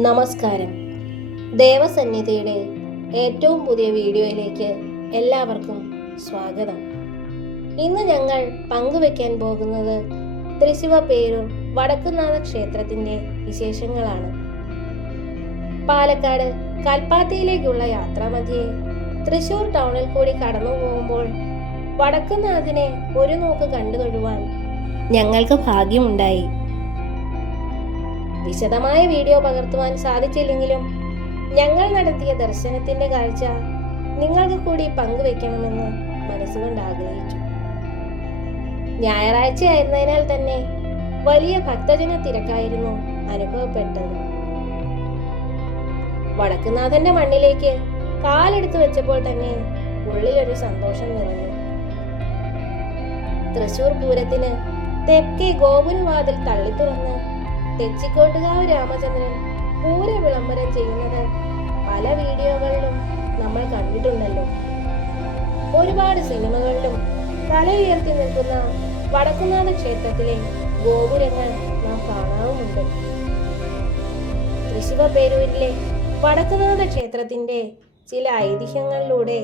നമസ്കാരം. ദേവസന്നിധിയുടെ ഏറ്റവും പുതിയ വീഡിയോയിലേക്ക് എല്ലാവർക്കും സ്വാഗതം. ഇന്ന് ഞങ്ങൾ പങ്കുവെക്കാൻ പോകുന്നത് തൃശിവ പേരൂർ വടക്കുനാഥ ക്ഷേത്രത്തിന്റെ വിശേഷങ്ങളാണ്. പാലക്കാട് കൽപ്പാത്തിയിലേക്കുള്ള യാത്രാമധ്യേ തൃശൂർ ടൗണിൽ കൂടി കടന്നു പോകുമ്പോൾ വടക്കുനാഥിനെ ഒരു നോക്ക് കണ്ടു തൊഴുവാൻ ഞങ്ങൾക്ക് ഭാഗ്യമുണ്ടായി. വിശദമായ വീഡിയോ പകർത്തുവാൻ സാധിച്ചില്ലെങ്കിലും ഞങ്ങൾ നടത്തിയ ദർശനത്തിന്റെ കാഴ്ച നിങ്ങൾക്ക് കൂടി പങ്കുവെക്കണമെന്ന് മനസ്സുകൊണ്ട് ആഗ്രഹിച്ചു. ഞായറാഴ്ച ആയിരുന്നതിനാൽ തന്നെ വലിയ ഭക്തജന തിരക്കായിരുന്നു അനുഭവപ്പെട്ടത്. വടക്കുനാഥന്റെ മണ്ണിലേക്ക് കാലെടുത്തു വെച്ചപ്പോൾ തന്നെ ഉള്ളിലൊരു സന്തോഷം നിറഞ്ഞു. തൃശൂർ പൂരത്തിന് തെക്കേ ഗോപുരവാതിൽ തള്ളിത്തുറന്ന് തെച്ചിക്കോട്ടുകാവ് രാമചന്ദ്രൻ പൂര വിളംബരം ചെയ്യുന്നത് പല വീഡിയോകളിലും നമ്മൾ കണ്ടിട്ടുണ്ടല്ലോ. ഒരുപാട് സിനിമകളിലും തലയുയർത്തി നിൽക്കുന്ന വടക്കുനാഥ ക്ഷേത്രത്തിലെ ഗോപുരങ്ങൾ നാം കാണാറുമുണ്ട്. തൃശിവപേരൂരിലെ വടക്കുനാഥ ക്ഷേത്രത്തിന്റെ ചില ഐതിഹ്യങ്ങളിലൂടെ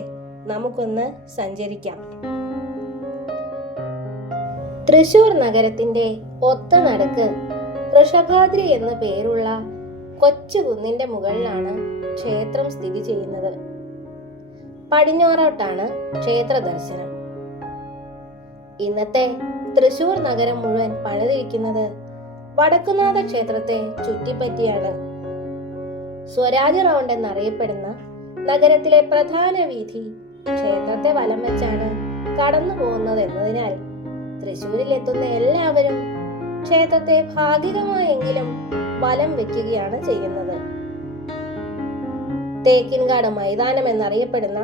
നമുക്കൊന്ന് സഞ്ചരിക്കാം. തൃശൂർ നഗരത്തിന്റെ ഒത്ത നടുക്ക് ഋഷഭാദ്രി എന്ന പേരുള്ള കൊച്ചു കുന്നിന്റെ മുകളിലാണ് ക്ഷേത്രം സ്ഥിതി ചെയ്യുന്നത്. പടിഞ്ഞാറോട്ടാണ് ക്ഷേത്ര ദർശനം. ഇന്നത്തെ തൃശൂർ നഗരം മുഴുവൻ പണിതിരിക്കുന്നത് വടക്കുനാഥ ക്ഷേത്രത്തെ ചുറ്റിപ്പറ്റിയാണ്. സ്വരാജ് റൗണ്ട് എന്നറിയപ്പെടുന്ന നഗരത്തിലെ പ്രധാന വീഥി ക്ഷേത്രത്തെ വലം വെച്ചാണ് കടന്നു പോകുന്നത് എന്നതിനാൽ തൃശൂരിൽ എത്തുന്ന എല്ലാവരും ക്ഷേത്രത്തെ ഭാഗികമായെങ്കിലും വലം വെക്കുകയാണ് ചെയ്യുന്നത്. തേക്കിൻകാട് മൈതാനം എന്നറിയപ്പെടുന്ന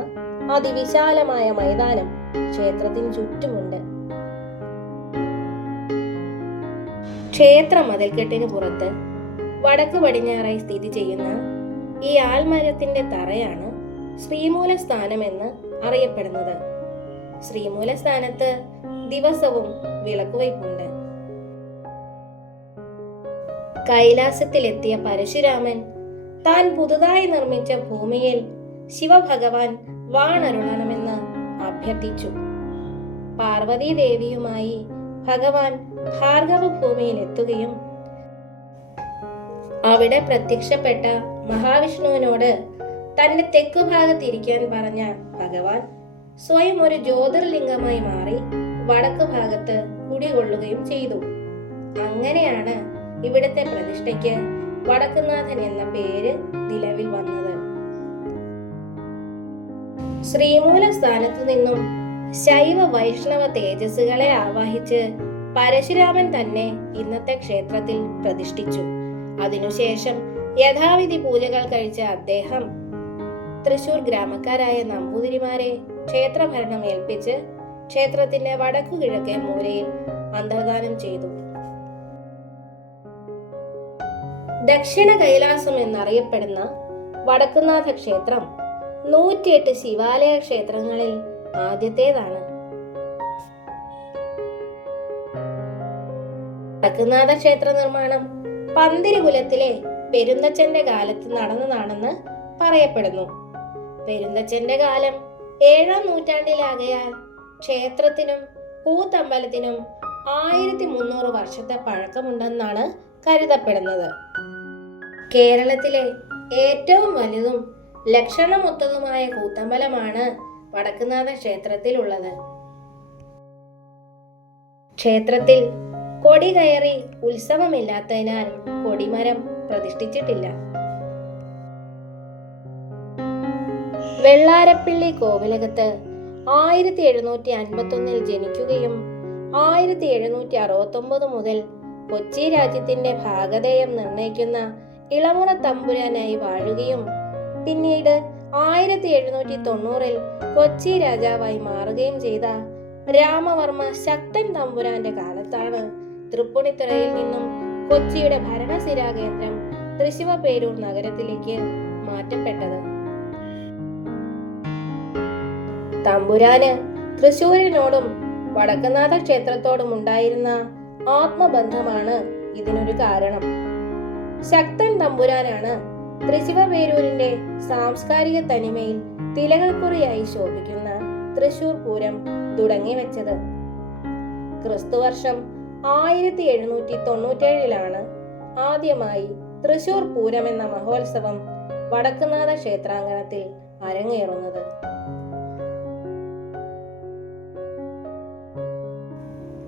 അതിവിശാലമായ മൈതാനം ക്ഷേത്രത്തിന് ചുറ്റുമുണ്ട്. ക്ഷേത്ര മതിൽക്കെട്ടിന് പുറത്ത് വടക്ക് പടിഞ്ഞാറായി സ്ഥിതി ചെയ്യുന്ന ഈ ആൽമരത്തിന്റെ തറയാണ് ശ്രീമൂല സ്ഥാനം എന്ന് അറിയപ്പെടുന്നത്. ശ്രീമൂല സ്ഥാനത്ത് ദിവസവും വിളക്കുവയ്പുണ്ട് കൈലാസത്തിലെത്തിയ പരശുരാമൻ താൻ പുതുതായി നിർമ്മിച്ച ഭൂമിയിൽ ശിവഭഗവാൻ വാണരുളണമെന്ന് അഭ്യർത്ഥിച്ചു. പാർവതീ ദേവിയുമായി ഭഗവാൻ ഭാർഗവ ഭൂമിയിൽ എത്തുകയും അവിടെ പ്രത്യക്ഷപ്പെട്ട മഹാവിഷ്ണുവിനോട് തന്റെ തെക്കു ഭാഗത്തിരിക്കാൻ പറഞ്ഞ ഭഗവാൻ സ്വയം ഒരു ജ്യോതിർലിംഗമായി മാറി വടക്ക് ഭാഗത്ത് കുടികൊള്ളുകയും ചെയ്തു. അങ്ങനെയാണ് ഇവിടുത്തെ പ്രതിഷ്ഠയ്ക്ക് വടക്കുനാഥൻ എന്ന പേര് നിലവിൽ വന്നത്. ശ്രീമൂല സ്ഥാനത്തു നിന്നും ശൈവ വൈഷ്ണവ തേജസ്സുകളെ ആവാഹിച്ച് പരശുരാമൻ തന്നെ ഇന്നത്തെ ക്ഷേത്രത്തിൽ പ്രതിഷ്ഠിച്ചു. അതിനുശേഷം യഥാവിധി പൂജകൾ കഴിച്ച അദ്ദേഹം തൃശൂർ ഗ്രാമക്കാരായ നമ്പൂതിരിമാരെ ക്ഷേത്രഭരണം ഏൽപ്പിച്ച് ക്ഷേത്രത്തിന്റെ വടക്കു കിഴക്കേ മൂലയിൽ അന്തർദാനം ചെയ്തു. ദക്ഷിണ കൈലാസം എന്നറിയപ്പെടുന്ന വടക്കുനാഥ ക്ഷേത്രം നൂറ്റിയെട്ട് ശിവാലയ ക്ഷേത്രങ്ങളിൽ ആദ്യത്തേതാണ്. വടക്കുനാഥ ക്ഷേത്ര നിർമ്മാണം പന്തിരുകുലത്തിലെ പെരുന്തച്ചന്റെ കാലത്ത് നടന്നതാണെന്ന് പറയപ്പെടുന്നു. പെരുന്തച്ചന്റെ കാലം ഏഴാം നൂറ്റാണ്ടിലാകയാൽ ക്ഷേത്രത്തിനും കൂത്തമ്പലത്തിനും ആയിരത്തി മുന്നൂറ് വർഷത്തെ പഴക്കമുണ്ടെന്നാണ് കരുതപ്പെടുന്നത്. കേരളത്തിലെ ഏറ്റവും വലുതും ലക്ഷണമൊത്തതുമായ കൂത്തമ്പലമാണ് വടക്കുനാഥ ക്ഷേത്രത്തിലുള്ളത്. ക്ഷേത്രത്തിൽ കൊടി കയറി ഉത്സവമില്ലാത്തതിനാൽ കൊടിമരം പ്രതിഷ്ഠിച്ചിട്ടില്ല. വെള്ളാരപ്പിള്ളി കോവിലകത്ത് ആയിരത്തി എഴുന്നൂറ്റി അൻപത്തി ഒന്നിൽ ജനിക്കുകയും ആയിരത്തി എഴുന്നൂറ്റി അറുപത്തി ഒമ്പത് മുതൽ കൊച്ചി രാജ്യത്തിന്റെ ഭാഗധേയം നിർണയിക്കുന്ന ഇളമുറ തമ്പുരാനായി വാഴുകയും പിന്നീട് ആയിരത്തി എഴുന്നൂറ്റി തൊണ്ണൂറിൽ കൊച്ചി രാജാവായി മാറുകയും ചെയ്ത രാമവർമ്മ ശക്തൻ തമ്പുരാന്റെ കാലത്താണ് തൃപ്പൂണിത്തുറയിൽ നിന്നും കൊച്ചിയുടെ ഭരണസിരാ കേന്ദ്രം തൃശിവപേരൂർ നഗരത്തിലേക്ക് മാറ്റപ്പെട്ടത്. തമ്പുരാന് തൃശൂരിനോടും വടക്കനാഥ ക്ഷേത്രത്തോടും ഉണ്ടായിരുന്ന ആത്മബന്ധമാണ് ഇതിനൊരു കാരണം. ശക്തൻ തമ്പുരാനാണ് തൃശിവപേരൂരിന്റെ സാംസ്കാരിക തനിമയിൽ തിലകൾക്കുറിയായി ശോഭിക്കുന്ന തൃശൂർ പൂരം തുടങ്ങി വെച്ചത്. ക്രിസ്തുവർഷം ആയിരത്തി എഴുന്നൂറ്റി തൊണ്ണൂറ്റേഴിലാണ് ആദ്യമായി തൃശൂർ പൂരം എന്ന മഹോത്സവം വടക്കുനാഥ ക്ഷേത്രാങ്കണത്തിൽ അരങ്ങേറുന്നത്.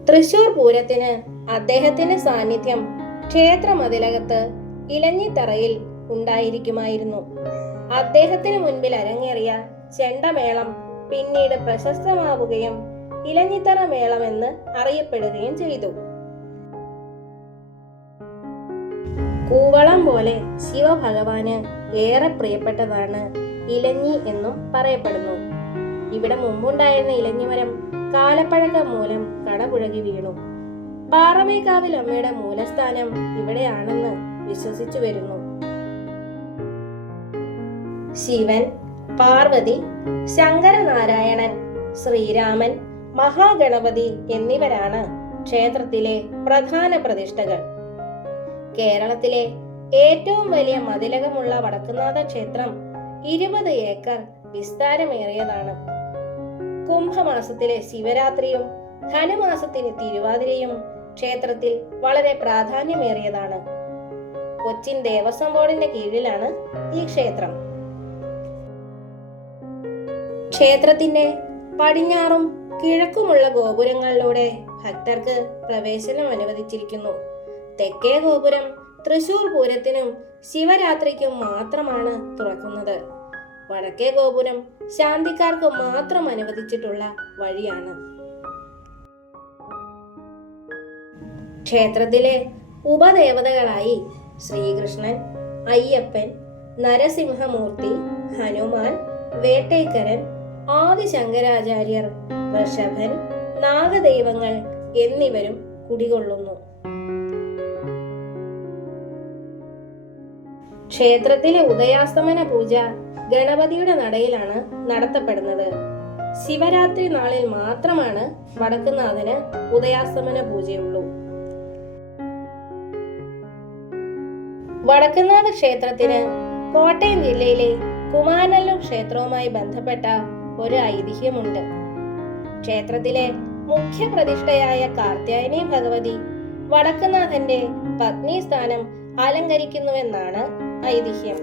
തൃശൂർ പൂരത്തിന് അദ്ദേഹത്തിന്റെ സാന്നിധ്യം ക്ഷേത്ര മതിലകത്ത് ഇലഞ്ഞിത്തറയിൽ ഉണ്ടായിരിക്കുമായിരുന്നു. അദ്ദേഹത്തിന് മുൻപിൽ അരങ്ങേറിയ ചെണ്ടമേളം പിന്നീട് പ്രശസ്തമാവുകയും ഇലഞ്ഞിത്തറ മേളം എന്ന് അറിയപ്പെടുകയും ചെയ്തു. കൂവളം പോലെ ശിവഭഗവാന് ഏറെ പ്രിയപ്പെട്ടതാണ് ഇലഞ്ഞി എന്നും പറയപ്പെടുന്നു. ഇവിടെ മുമ്പുണ്ടായിരുന്ന ഇലഞ്ഞിമരം കാലപ്പഴക്കം മൂലം കടപുഴകി വീണു. പാറമേക്കാവിൽ അമ്മയുടെ മൂലസ്ഥാനം ഇവിടെയാണെന്ന് വിശ്വസിച്ചു വരുന്നു. ശിവൻ പാർവതി ശങ്കരനാരായണൻ ശ്രീരാമൻ മഹാഗണപതി എന്നിവരാണ് ക്ഷേത്രത്തിലെ പ്രധാന പ്രതിഷ്ഠകൾ. കേരളത്തിലെ ഏറ്റവും വലിയ മതിലകമുള്ള വടക്കുന്നാഥ ക്ഷേത്രം ഇരുപത് ഏക്കർ വിസ്താരമേറിയതാണ്. കുംഭമാസത്തിലെ ശിവരാത്രിയും ധനുമാസത്തിലെ തിരുവാതിരയും ക്ഷേത്രത്തിൽ വളരെ പ്രാധാന്യമേറിയതാണ്. കൊച്ചിൻ ദേവസ്വം ബോർഡിന്റെ കീഴിലാണ് ഈ ക്ഷേത്രം. ക്ഷേത്രത്തിന്റെ പടിഞ്ഞാറും കിഴക്കുമുള്ള ഗോപുരങ്ങളിലൂടെ ഭക്തർക്ക് പ്രവേശനം അനുവദിച്ചിരിക്കുന്നു. തെക്കേ ഗോപുരം തൃശൂർ പൂരത്തിനും ശിവരാത്രിക്കും മാത്രമാണ് തുറക്കുന്നത്. വടക്കേ ഗോപുരം ശാന്തിക്കാർക്ക് മാത്രം അനുവദിച്ചിട്ടുള്ള വഴിയാണ്. ക്ഷേത്രത്തിലെ ഉപദേവതകളായി ശ്രീകൃഷ്ണൻ അയ്യപ്പൻ നരസിംഹമൂർത്തി ഹനുമാൻ വേട്ടേക്കരൻ ആദിശങ്കരാചാര്യർ വൃഷഭൻ നാഗദൈവങ്ങൾ എന്നിവരും കുടികൊള്ളുന്നു. ക്ഷേത്രത്തിലെ ഉദയാസ്തമന പൂജ ഗണപതിയുടെ നടയിലാണ് നടത്തപ്പെടുന്നത്. ശിവരാത്രി നാളിൽ മാത്രമാണ് വടക്കുന്നാഥന് ഉദയാസ്തമന പൂജയുള്ളൂ. വടക്കുന്നാഥ ക്ഷേത്രത്തിന് കോട്ടയം ജില്ലയിലെ കുമാരനല്ലൂർ ക്ഷേത്രവുമായി ബന്ധപ്പെട്ട ഒരു ഐതിഹ്യമുണ്ട്. ക്ഷേത്രത്തിലെ മുഖ്യ പ്രതിഷ്ഠയായ കാർത്യായനി ഭഗവതി വടക്കുനാഥന്റെ പത്നി സ്ഥാനം അലങ്കരിക്കുന്നുവെന്നാണ് ഐതിഹ്യം.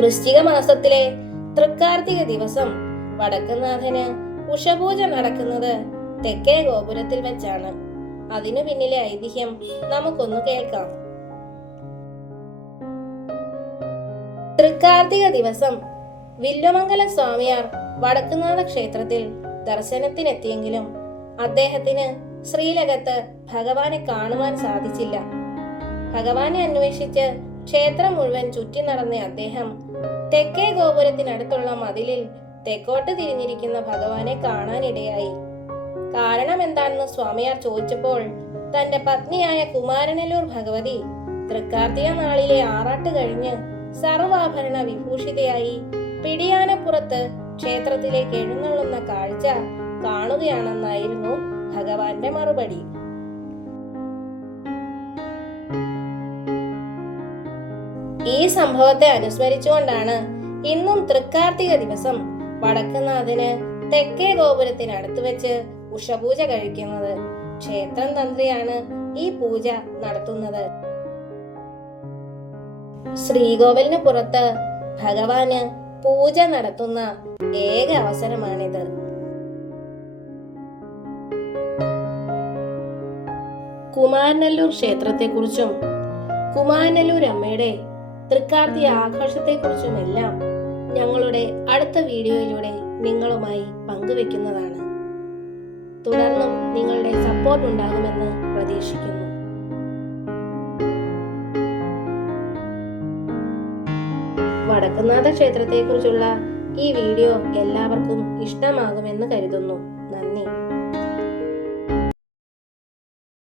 വൃശ്ചിക മാസത്തിലെ തൃക്കാർത്തിക ദിവസം വടക്കുനാഥന് ഉഷപൂജ നടക്കുന്നത് തെക്കേ ഗോപുരത്തിൽ വെച്ചാണ്. അതിനു പിന്നിലെ ഐതിഹ്യം നമുക്കൊന്ന് കേൾക്കാം. തൃക്കാർത്തിക ദിവസം വില്ലുമംഗലം സ്വാമിയാർ വടക്കുനാഥ ക്ഷേത്രത്തിൽ ദർശനത്തിനെത്തിയെങ്കിലും അദ്ദേഹത്തിന് ശ്രീലകത്ത് ഭഗവാനെ കാണുവാൻ സാധിച്ചില്ല. ഭഗവാനെ അന്വേഷിച്ച് ക്ഷേത്രം മുഴുവൻ ചുറ്റി നടന്ന അദ്ദേഹം തെക്കേ ഗോപുരത്തിനടുത്തുള്ള മതിലിൽ തെക്കോട്ട് തിരിഞ്ഞിരിക്കുന്ന ഭഗവാനെ കാണാനിടയായി. കാരണം എന്താണെന്ന് സ്വാമിയാർ ചോദിച്ചപ്പോൾ തന്റെ പത്നിയായ കുമാരനല്ലൂർ ഭഗവതി തൃക്കാർത്തിക നാളിലെ ആറാട്ട് കഴിഞ്ഞ് സർവാഭരണ വിഭൂഷിതയായി പിടിയാനപ്പുറത്ത് ക്ഷേത്രത്തിലേക്ക് എഴുന്നള്ളുന്ന കാഴ്ച കാണുകയാണെന്നായിരുന്നു ഭഗവാന്റെ മറുപടി. ഈ സംഭവത്തെ അനുസ്മരിച്ചുകൊണ്ടാണ് ഇന്നും തൃക്കാർത്തിക ദിവസം വടക്കുന്നാഥിന് തെക്കേ ഗോപുരത്തിനടുത്ത് വെച്ച് ഉഷപൂജ കഴിക്കുന്നത് ക്ഷേത്രം തന്ത്രിയാണ് ഈ പൂജ നടത്തുന്നത്. ശ്രീകോവിലിന് പുറത്ത് ഭഗവാന് പൂജ നടത്തുന്ന ഏക അവസരമാണിത്. കുമാരനല്ലൂർ ക്ഷേത്രത്തെക്കുറിച്ചും കുമാരനല്ലൂർ അമ്മയുടെ തൃക്കാർത്തി ആഘോഷത്തെക്കുറിച്ചുമെല്ലാം ഞങ്ങളുടെ അടുത്ത വീഡിയോയിലൂടെ നിങ്ങളുമായി പങ്കുവെക്കുന്നതാണ്. തുടർന്നും നിങ്ങളുടെ സപ്പോർട്ട് ഉണ്ടാകുമെന്ന് പ്രതീക്ഷിക്കുന്നു. വടക്കുന്നാഥ ക്ഷേത്രത്തെക്കുറിച്ചുള്ള ഈ വീഡിയോ എല്ലാവർക്കും ഇഷ്ടമാകുമെന്ന് കരുതുന്നു. നന്ദി.